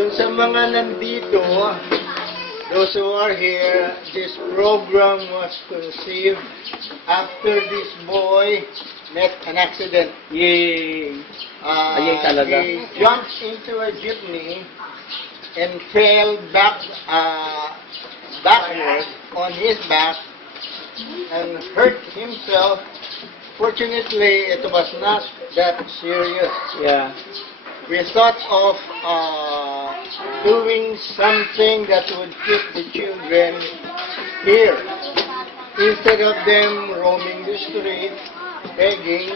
dun sa mga nandito, those who are here, this program was conceived after this boy met an accident. Yay! Ayay talaga. He jumped into a jeepney and fell backward on his back and hurt himself. Fortunately, it was not that serious. Yeah. We thought of doing something that would keep the children here. Instead of them roaming the street, begging,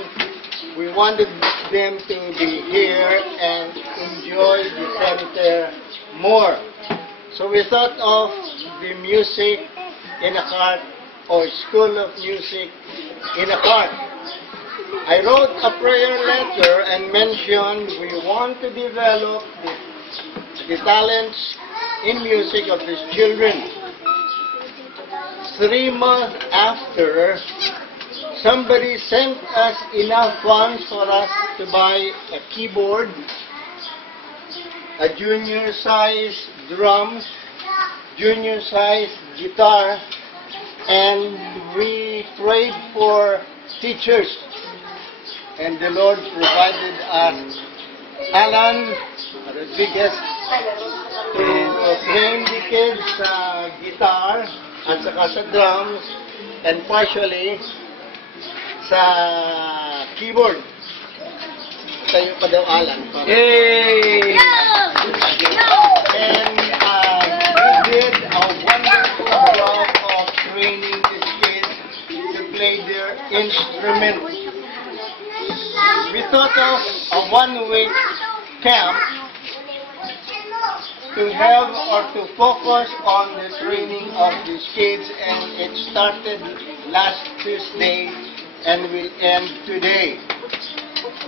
we wanted them to be here and enjoy the center more. So we thought of the music in a cart, or school of music in a cart. I wrote a prayer letter and mentioned we want to develop the talents in music of these children. 3 months after, somebody sent us enough funds for us to buy a keyboard, a junior-size drums, junior-size guitar, and we prayed for teachers. And the Lord provided us Alan Rodriguez to train the kids sa guitar at saka sa drums and partially sa keyboard. Tayo pa daw Alan. Yay! And we did a wonderful job of training these kids to play their instrument. We thought of a one-week camp to have or to focus on the training of these kids, and it started last Tuesday and will end today.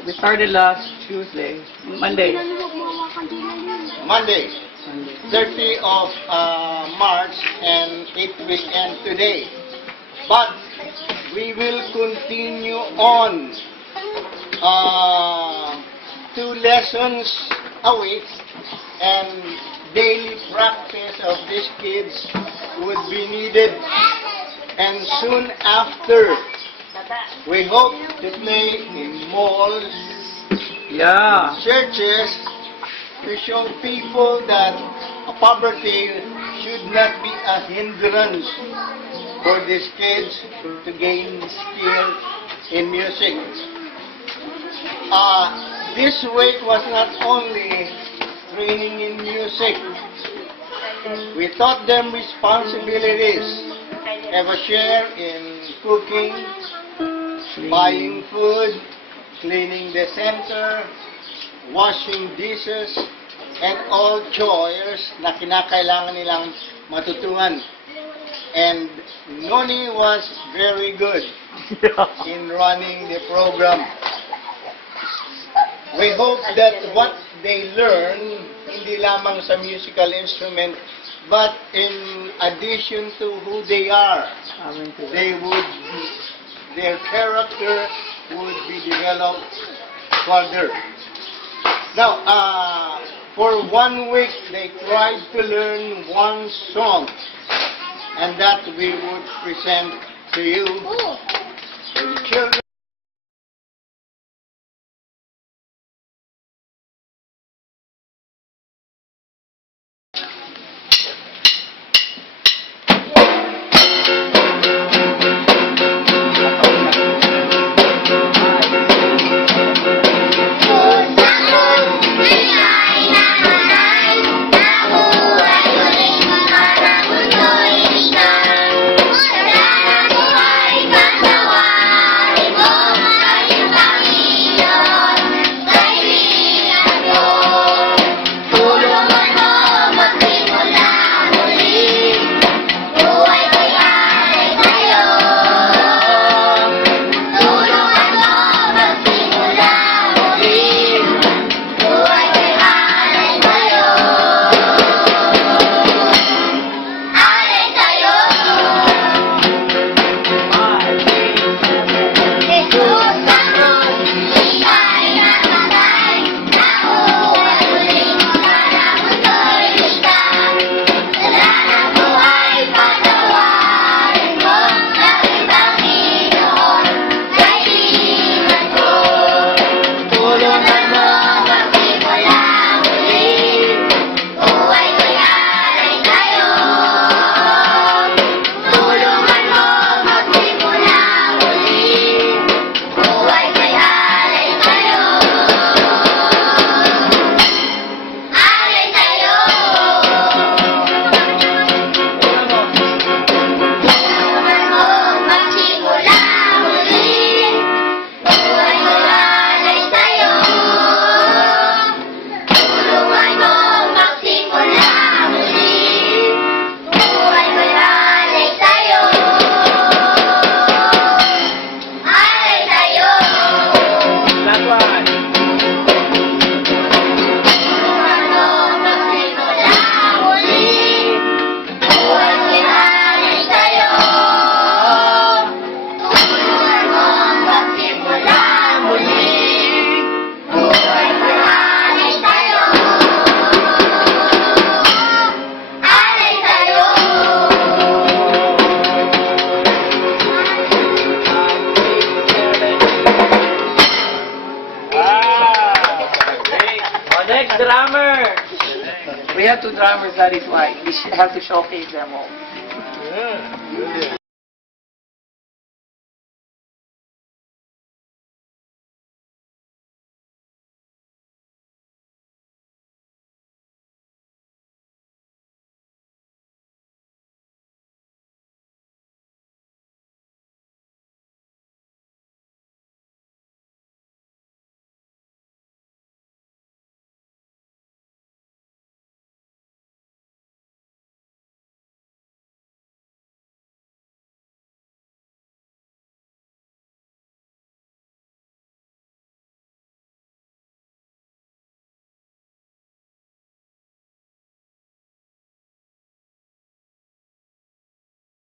We started last Monday, 30 of March, and it will end today. But we will continue on 2 lessons a week, and daily practice of these kids would be needed. And soon after, we hope to play in malls, yeah, churches, to show people that poverty should not be a hindrance for these kids to gain skill in music. This week was not only training in music. We taught them responsibilities. Have a share in cooking, buying food, cleaning the center, washing dishes, and all chores na kinakailangan nilang matutunan. And Noni was very good in running the program. We hope that what they learn, hindi lamang sa musical instrument, but in addition to who they are, their character would be developed further. Now, for 1 week, they tried to learn 1 song, and that we would present to you, the children. two drummers, that is why. We have to showcase them all. Yeah, brilliant.